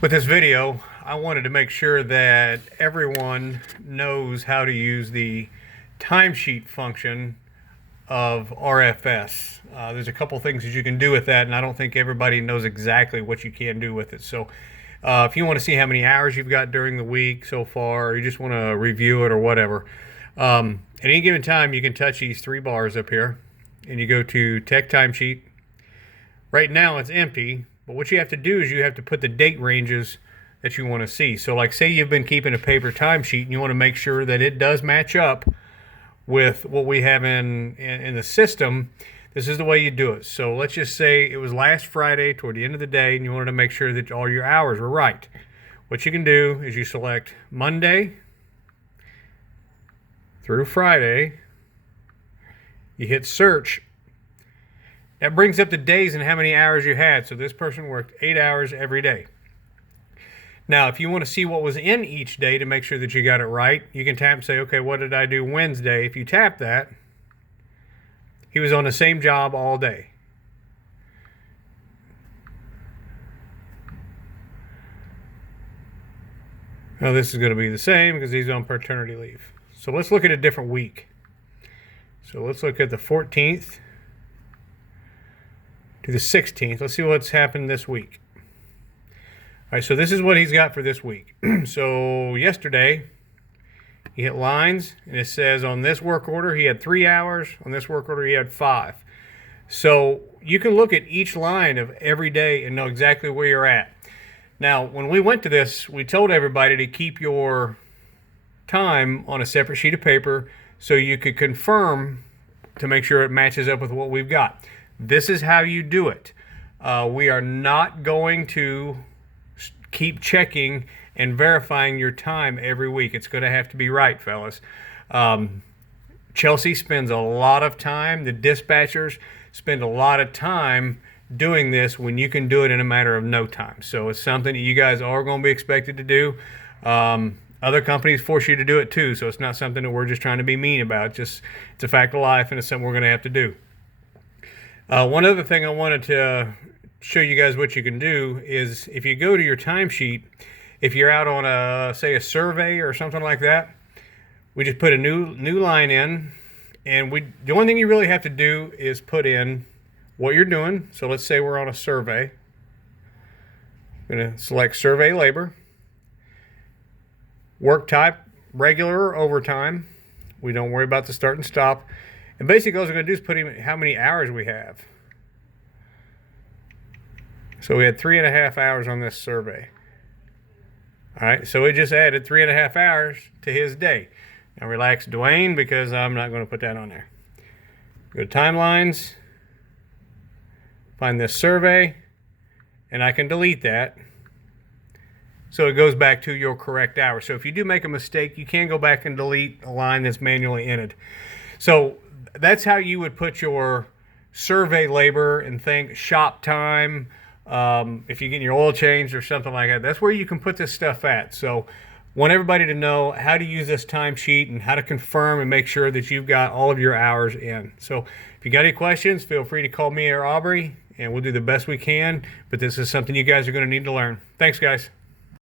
With this video, I wanted to make sure that everyone knows how to use the timesheet function of RFS. There's a couple things that you can do with that, and I don't think everybody knows exactly what you can do with it. So if you want to see how many hours you've got during the week so far, or you just want to review it or whatever, at any given time you can touch these three bars up here, and you go to Tech Timesheet. Right now it's empty, but what you have to do is you have to put the date ranges that you want to see. So like say you've been keeping a paper timesheet and you want to make sure that it does match up with what we have in the system. This is the way you do it. So let's just say it was last Friday toward the end of the day and you wanted to make sure that all your hours were right. What you can do is you select Monday through Friday. You hit search. That brings up the days and how many hours you had. So this person worked 8 hours every day. Now, if you want to see what was in each day to make sure that you got it right, you can tap and say, okay, what did I do Wednesday? If you tap that, he was on the same job all day. Now this is going to be the same because he's on paternity leave. So let's look at a different week. So let's look at the 14th to the 16th. Let's see what's happened this week. All right, so this is what he's got for this week. So yesterday, he hit lines, and it says on this work order, he had 3 hours. On this work order, he had 5. So you can look at each line of every day and know exactly where you're at. Now, when we went to this, we told everybody to keep your time on a separate sheet of paper so you could confirm to make sure it matches up with what we've got. This is how you do it. We are not going to keep checking and verifying your time every week. It's going to have to be right, fellas. Chelsea spends a lot of time. The dispatchers spend a lot of time doing this when you can do it in a matter of no time. So it's something that you guys are going to be expected to do. Other companies force you to do it too, so it's not something that we're just trying to be mean about. It's a fact of life, and it's something we're going to have to do. One other thing I wanted to show you guys what you can do is if you go to your timesheet, if you're out on say a survey or something like that, we just put a new line in, and the only thing you really have to do is put in what you're doing. So let's say we're on a survey. I'm going to select survey labor, work type, regular or overtime. We don't worry about the start and stop. And basically all we're going to do is put in how many hours we have. So we had 3.5 hours on this survey. All right, so we just added 3.5 hours to his day. Now relax, Dwayne, because I'm not going to put that on there. Go to timelines, find this survey, and I can delete that. So it goes back to your correct hours. So if you do make a mistake, you can go back and delete a line that's manually entered. So that's how you would put your survey labor and think shop time. If you're getting your oil changed or something like that, that's where you can put this stuff at. So want everybody to know how to use this timesheet and how to confirm and make sure that you've got all of your hours in. So if you got any questions, feel free to call me or Aubrey, and we'll do the best we can. But this is something you guys are going to need to learn. Thanks, guys.